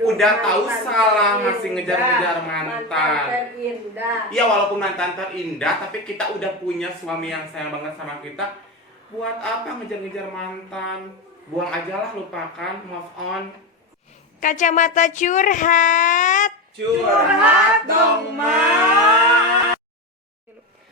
Udah tahu salah masih ngejar-ngejar mantan. Terindah. Ya walaupun mantan terindah, tapi kita udah punya suami yang sayang banget sama kita. Buat apa ngejar-ngejar mantan? Buang aja lah, lupakan, move on. Kacamata curhat. Curhat dong, Ma.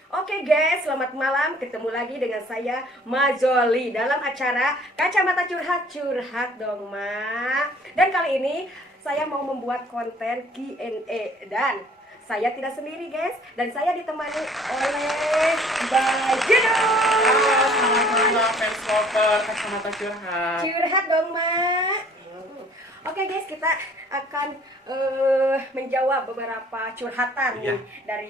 Oke guys, selamat malam. Ketemu lagi dengan saya Majoli dalam acara Kacamata Curhat, Curhat dong Ma. Dan kali ini saya mau membuat konten Q&A dan saya tidak sendiri guys, dan saya ditemani oleh Mbak Jedung. Selamat malam, fans lover Kacamata Curhat. Curhat dong Ma. Oke guys, kita akan menjawab beberapa curhatan nih dari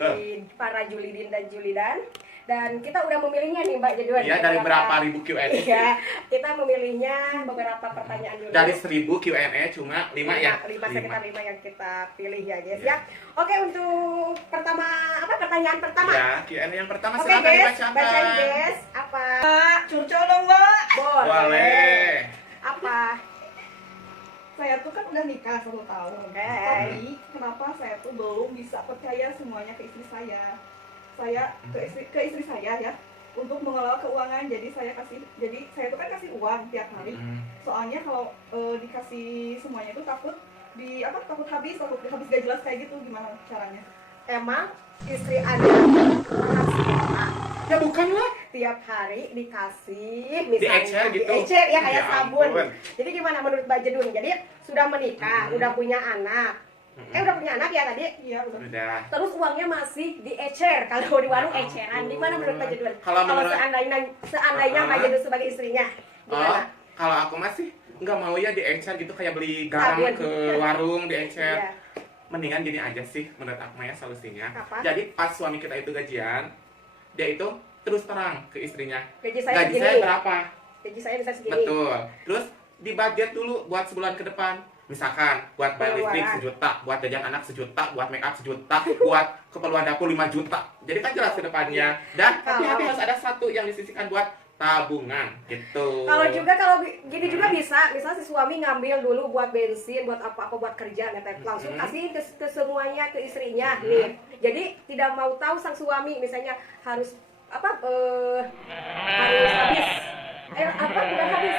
para Julidin dan Julidan. Dan kita udah memilihnya nih Mbak Jedun. Iya, dari berapa ribu Q&A? Iya, kita memilihnya beberapa pertanyaan dulu. Dari 1000 Q&A cuma 5 ya? 5 sekitar 5 yang kita pilih ya guys ya. Oke, untuk pertanyaan pertama. Ya, Q&A yang pertama Oke silakan guys, dibacakan. bacain guys. Apa? Curcol dong, Mbak. Boleh. Apa? Saya tuh kan udah nikah 1 tahun. Tapi kenapa saya tuh belum bisa percaya semuanya ke istri saya? Saya ke istri saya ya untuk mengelola keuangan. Jadi saya tuh kan kasih uang tiap hari. Soalnya kalau dikasih semuanya itu takut habis gak jelas kayak gitu. Gimana caranya? Emang istri Anda kasih apa? Ya bukan lah. Tiap hari dikasih misalnya Di-ecer gitu. Di-ecer ya kayak Ya sabun. ampun. Jadi gimana menurut Mbak Jedun? Jadi sudah menikah, udah punya anak. Udah punya anak ya tadi? Iya, udah. Udah. Terus uangnya masih di-ecer. Kalau di warung eceran. Gimana menurut Mbak Jedun? Kalau menurut- seandainya Mbak Jedun sebagai istrinya. Oh, Gimana? kalau aku masih nggak mau ya di-ecer gitu, kayak beli garam Sabun. ke warung di-ecer. Iya. Mendingan gini aja sih menurut aku ya solusinya. Apa? Jadi pas suami kita itu gajian, dia itu terus terang ke istrinya. Gaji saya Gaji segini. saya berapa? Gaji saya bisa segini. Betul. Terus dibudget dulu buat sebulan ke depan. Misalkan buat bayar listrik Pengeluaran. 1 juta, buat jajan anak 1 juta, buat make up 1 juta, buat keperluan dapur 5 juta. Jadi kan jelas ke depannya. Dan tapi Kalau- harus ada satu yang disisihkan buat tabungan gitu. Kalau gini juga bisa, misal si suami ngambil dulu buat bensin, buat apa buat kerja, langsung kasih ke semuanya ke istrinya nih. Jadi tidak mau tahu sang suami misalnya harus harus habis. Bukan habis.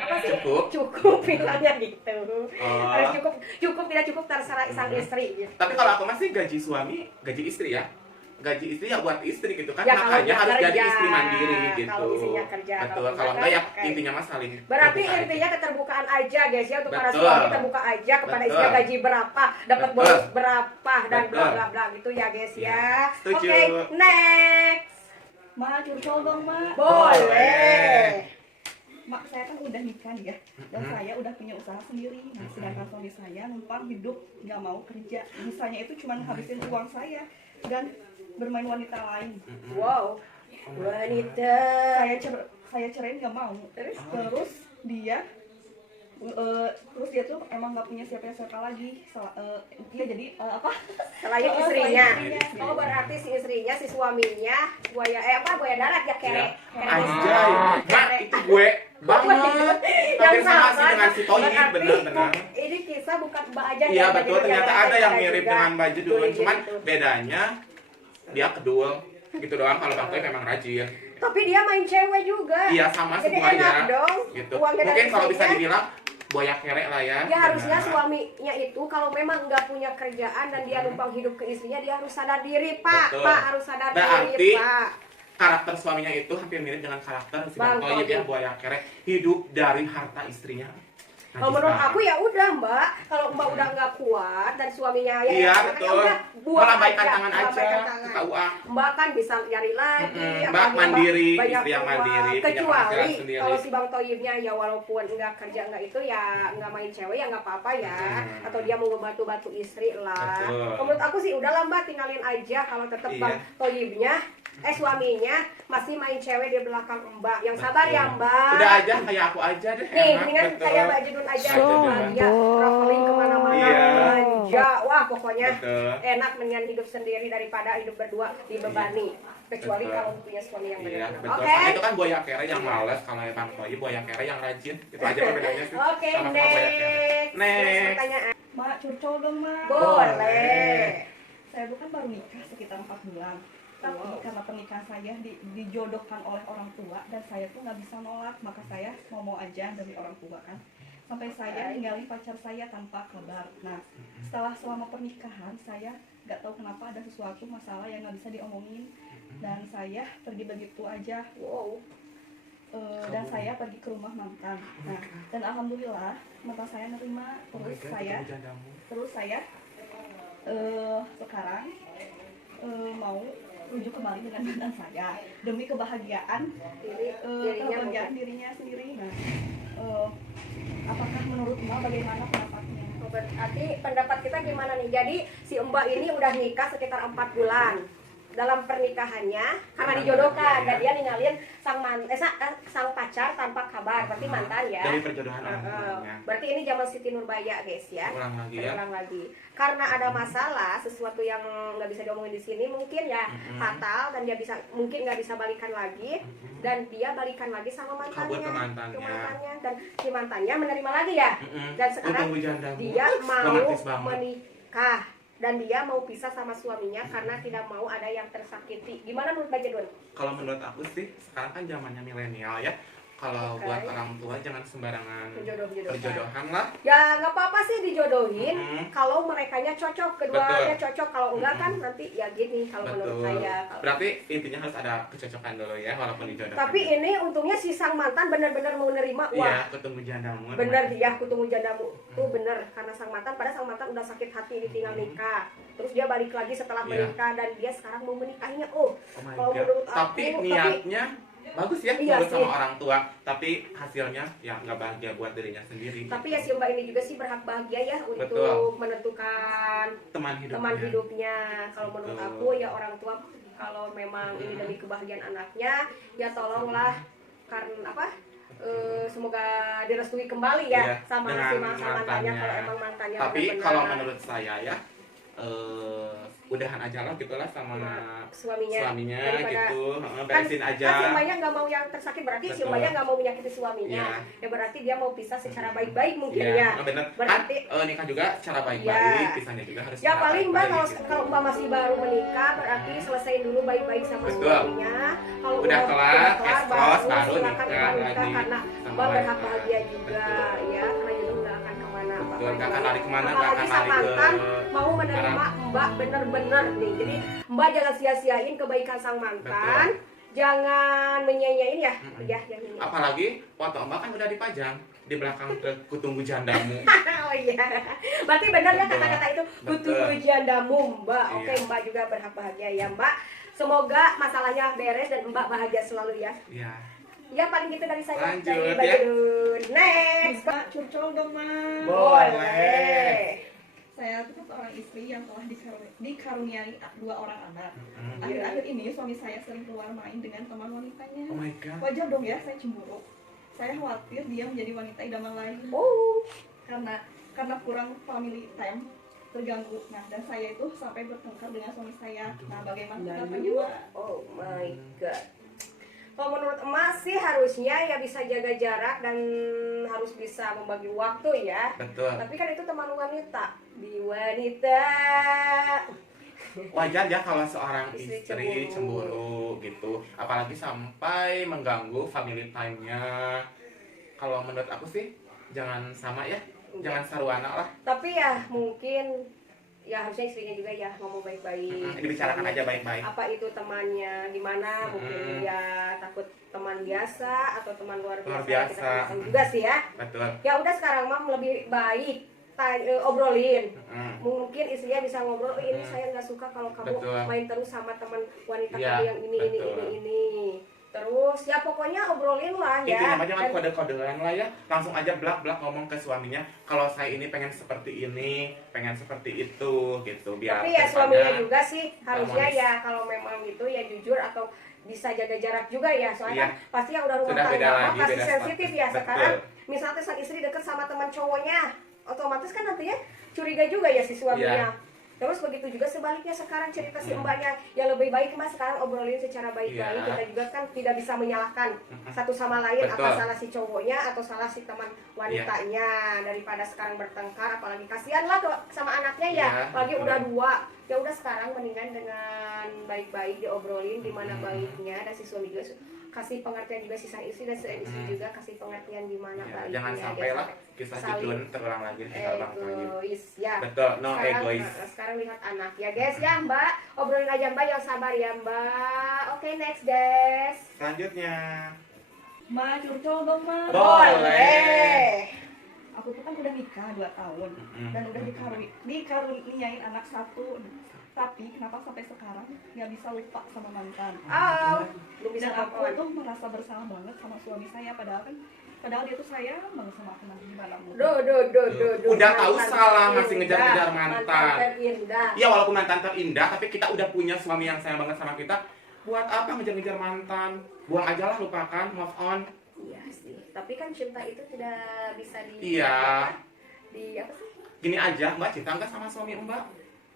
Apa sih? Cukup bilangnya gitu. Harus cukup tidak cukup terserah sang istri gitu. Tapi kalau aku masih gaji suami, gaji istri ya. Gaji istri ya buat istri gitu kan. Ya, kalau Makanya dia harus jadi kerja, istri mandiri gitu. kalau istrinya kerja, Betul. kalau Kalau enggak ya oke. intinya mah saling. Berarti terbuka aja. intinya keterbukaan aja guys ya untuk para Betul. suami, terbuka aja kepada Betul. istrinya gaji berapa, dapat Betul. bonus berapa dan bla Betul. bla bla gitu ya guys Iya, ya. setuju. Oke, next. Ma, curcol dong, Ma. Boleh. Mak, saya kan udah nikah nih ya, dan saya udah punya usaha sendiri. Nah, sedangkan suami saya numpang hidup, nggak mau kerja. Misalnya itu cuma habisin uang saya dan bermain wanita lain. Wow. Wanita. Saya cerai nggak mau. Terus dia tuh emang nggak punya siapa-siapa lagi. Jadi Selain istrinya. istrinya. Oh, berarti si istrinya, si suaminya buaya darat ya kere. Anjay, Mak, itu gue banget. Hampir sama sih dengan si Toyi, Berarti bener-bener. ini kisah bukan Mbak aja. Iya ya, betul, jadi ternyata negara ada yang juga. mirip dengan Mbak Jedun. Cuman Gitu. bedanya dia kedul gitu doang. Kalau Bang Toy memang rajin. Tapi dia main cewek juga. Iya, sama Jadi semuanya. enak dong. Gitu. Uangnya Mungkin dari kalau bisa istrinya. dibilang buaya kere lah ya. Ya harusnya Benar. suaminya itu kalau memang nggak punya kerjaan dan dia numpang hidup ke istrinya, dia harus sadar diri Pak. Betul. Pak harus sadar Berarti diri Pak. karakter suaminya itu hampir mirip dengan karakter si Bang Bang Toy ya, Toyib. buaya kere, hidup dari harta istrinya. Kalau menurut aku ya udah Mbak, kalau Mbak udah nggak kuat dan suaminya ya Iya, ya betul. udah buang Melambaikan aja, tangan aja, melambaikan tangan. ke KUA. Mbak kan bisa nyari lagi, Mbak mandiri, banyak istri yang uang. mandiri, punya Kecuali penghasilan sendiri. kalau si Bang Toyibnya ya walaupun nggak kerja nggak itu ya nggak main cewek ya nggak apa-apa ya, atau dia mau ngebantu istri lah. Betul. Menurut aku sih udahlah Mbak, tinggalin aja kalau tetap Iya. Bang Toyibnya suaminya masih main cewek di belakang Mbak. Yang sabar ya Mbak. Udah aja kayak aku aja deh. Nih, enak, mendingan betul. kayak Mbak Jedun aja Sombong. dia traveling kemana-mana Iya. belanja. Wah pokoknya Betul. enak mendingan hidup sendiri daripada hidup berdua dibebani. Kecuali Betul. kalau punya suami yang Iya, benar. betul. Oke. Karena itu kan buaya kere yang males, kalau yang Bang Toy buaya kere yang rajin. Itu aja perbedaannya sih. Oke, Sama-sama buaya kere. next. Next. pertanyaan. Mak, curcol dong, Mak. Boleh. Saya bukan baru nikah sekitar 4 bulan. Tapi karena pernikahan saya dijodohkan oleh orang tua dan saya tuh nggak bisa nolak, maka saya mau aja dari orang tua kan. Sampai saya ninggalin pacar saya tanpa kabar. Nah, selama pernikahan saya nggak tahu kenapa ada sesuatu masalah yang nggak bisa diomongin dan saya pergi begitu aja. Wow. Dan saya pergi ke rumah mantan. Nah, dan alhamdulillah mantan saya nerima. Terus saya sekarang mau rujuk kembali dengan mantan saya demi kebahagiaan dirinya sendiri. Nah, apakah menurut Mbak bagaimana pendapatnya? Berarti pendapat kita gimana nih? Jadi si Mbak ini udah nikah sekitar 4 bulan. Dalam pernikahannya karena dijodohkan dan dia ninggalin sang pacar tanpa kabar, berarti mantan ya. Dari perjodohan orang tuanya. Berarti ini zaman Siti Nurbaya guys ya. Ulang lagi ya. Ulang lagi. Karena ada masalah, sesuatu yang nggak bisa diomongin di sini mungkin ya fatal dan dia mungkin nggak bisa balikan lagi dan dia balikan lagi sama mantannya. Kabur ke mantannya. Dan si mantannya menerima lagi ya. Dan sekarang dia mau menikah. Dan dia mau pisah sama suaminya karena tidak mau ada yang tersakiti. Gimana menurut Mbak Jedun? Kalau menurut aku sih, sekarang kan zamannya milenial ya. Kalau buat orang tua jangan sembarangan perjodohan lah. Ya nggak apa-apa sih dijodohin. Kalau merekanya cocok, keduanya cocok. Kalau enggak kan nanti ya gini kalau menurut saya. Berarti intinya harus ada kecocokan dulu ya walaupun dijodohkan. Tapi ini untungnya si sang mantan benar-benar mau nerima. Iya, ketemu jandamu. Bener ya, ketemu jandamu. Tuh bener karena sang mantan, padahal sang mantan udah sakit hati ditinggal nikah. Terus dia balik lagi setelah menikah dan dia sekarang mau menikahinya. Kalau menurut aku, tapi niatnya bagus ya iya nurut sama orang tua, tapi hasilnya ya nggak bahagia buat dirinya sendiri. Tapi ya si Mbak ini juga sih berhak bahagia ya untuk menentukan teman hidupnya. Kalau menurut aku ya orang tua kalau memang ini demi kebahagiaan anaknya ya tolonglah karena apa semoga direstui kembali ya sama si mantannya kalau emang mantannya. Tapi kalau menurut saya ya udahan aja lah gitulah sama suaminya gitu, beresin aja. Kan si Mbaknya nggak mau yang tersakit, berarti si Mbaknya nggak mau menyakiti suaminya. Ya berarti dia mau pisah secara baik-baik mungkin ya. Berarti nikah juga secara baik-baik, pisahnya juga harus. Ya paling Mbak kalau Mbak masih baru menikah berarti selesaiin dulu baik-baik sama suaminya. Kalau udah kelar, baru silakan nikah karena Mbak berhak bahagia juga ya, karena jodoh nggak akan kemana. Nggak akan lari kemana, nggak akan lari ke mau menerima Mbak bener-bener nih. Jadi Mbak jangan sia-siain kebaikan sang mantan. Jangan menyanyiin ya. Apalagi foto Mbak kan udah dipajang di belakang kutunggu jandamu. Oh iya. Berarti benar ya kata-kata itu, kutunggu jandamu Mbak. Oke, Mbak juga berhak bahagia ya Mbak. Semoga masalahnya beres dan Mbak bahagia selalu ya. Iya. Ya paling gitu dari saya. Lanjut dari ya. Next. Mbak, curcol dong, Mak. Boleh. Saya itu seorang istri yang telah dikaruniai 2 orang anak. Akhir-akhir ini suami saya sering keluar main dengan teman wanitanya. Oh my God. Wajar dong ya, saya cemburu. Saya khawatir dia menjadi wanita idaman lain. Karena kurang family time, terganggu. Nah, dan saya itu sampai bertengkar dengan suami saya. Nah, bagaimana tanggapannya, Mbak? Oh my God. Kalau menurut emas sih harusnya ya bisa jaga jarak dan harus bisa membagi waktu ya. Betul. Tapi kan itu teman wanita. Di wanita. Wajar ya kalau seorang istri cemburu gitu. Apalagi sampai mengganggu family time-nya. Kalau menurut aku sih jangan sama ya. Jangan sarwana lah. Tapi ya mungkin ya harusnya istrinya juga ya ngomong baik-baik. Dibicarakan aja baik-baik. Apa itu temannya gimana? Mungkin ya takut teman biasa atau teman luar biasa. Kita kan juga sih ya. Betul. Ya udah sekarang mah lebih baik obrolin. Mungkin istrinya bisa ngobrol, ini saya nggak suka kalau kamu main terus sama teman wanita kamu yang ini. Terus ya pokoknya obrolin lah ya. Intinya jangan kode-kodean lah ya. Langsung aja blak-blak ngomong ke suaminya. Kalau saya ini pengen seperti ini, pengen seperti itu gitu. Biar tapi ya suaminya juga sih harusnya ya kalau memang gitu ya jujur atau bisa jaga jarak juga ya. Soalnya pasti yang udah rumah tangga pasti sensitif ya. Sekarang misalnya sang istri deket sama teman cowoknya, otomatis kan nantinya curiga juga ya si suaminya. Terus begitu juga sebaliknya sekarang cerita si mbaknya yang lebih baik mas sekarang obrolin secara baik-baik. Iya. Kita juga kan tidak bisa menyalahkan satu sama lain Betul. apa salah si cowoknya atau salah si teman wanitanya. Daripada sekarang bertengkar, apalagi kasihan lah sama anaknya ya, Iya, apalagi betul. udah 2. Ya udah sekarang mendingan dengan baik-baik diobrolin di mana baiknya, dan si suami juga kasih pengertian juga si sang istri, dan si istri juga kasih pengertian di mana Ya, baiknya. jangan sampai lah kisah saling Jujun terulang lagi di kita Bang Toyib. egois ya. Betul, no Sekarang, egois. sekarang lihat anak ya guys ya mbak, obrolin aja mbak, yang sabar ya mbak. Oke, next guys. Selanjutnya. Ma, curcol dong, Ma. Boleh. Aku tuh kan udah nikah 2 tahun dan udah dikaruniain anak 1. Tapi kenapa sampai sekarang nggak bisa lupa sama mantan? Oh, belum bisa Dan aku kapan. tuh merasa bersalah banget sama suami saya, padahal dia tuh sayang banget sama aku. Nah, gimana Bu? Udah tahu Mantan salah, terindah. masih ngejar-ngejar mantan. Terindah. Ya walaupun mantan terindah, tapi kita udah punya suami yang sayang banget sama kita. Buat apa ngejar-ngejar mantan? Buang aja lah, lupakan, move on. Iya sih, tapi kan cinta itu tidak bisa Iya. di apa sih? Gini aja, Mbak, cinta nggak sama suami Mbak?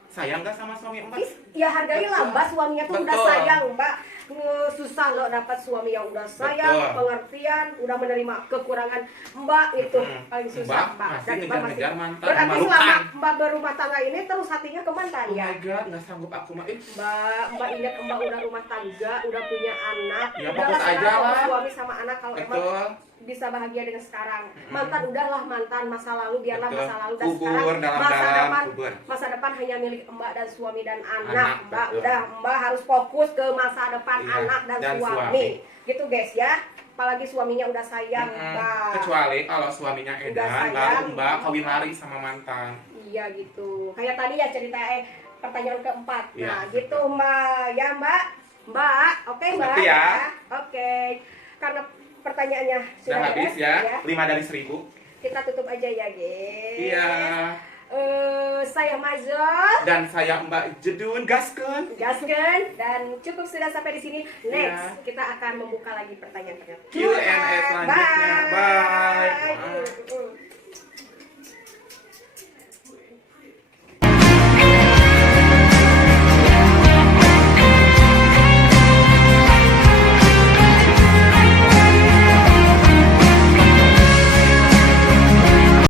Sayang nggak sama suami Mbak? Ya hargailah mbak, suaminya tuh udah Betul. sayang mbak. Susah loh dapat suami yang udah sayang, Betul. pengertian, udah menerima kekurangan mbak, itu paling susah Mbak masih Dan ngejar-ngejar mantan, berarti memalukan. selama mbak berumah tangga ini terus hatinya ke mantan Oh ya my god, nggak sanggup aku mah. mbak ingat mbak udah rumah tangga, udah punya anak. Ya, Udahlah fokus aja sekarang lah. suami sama anak kalau emang Betul. bisa bahagia dengan sekarang. Mantan udahlah, mantan masa lalu biarlah Betul. masa lalu, dan Kubur sekarang dalam-dalam, kubur. masa depan hanya milik mbak dan suami dan Anak, anak. Mbak betul. udah, mbak harus fokus ke masa depan Iya, anak dan dan suami. suami. Gitu guys ya. Apalagi suaminya udah sayang mbak. Kecuali kalau suaminya Udah edan, sayang. baru Mbak kawin lari sama mantan. Iya gitu. Kayak tadi ya cerita pertanyaan keempat. Iya, Nah, gitu Mbak. Ya Mbak. Mbak, oke Mbak. Ngerti ya? Oke. Karena pertanyaannya Udah sudah habis beres, ya, 5 dari 10. Kita tutup aja ya, guys. Iya. Saya Majol, Dan saya Mbak Jedun, gaskeun. gaskan, dan cukup sudah sampai di sini. Next, Iya. kita akan membuka lagi pertanyaan-pertanyaan. Q&A selanjutnya. Bye. Bye.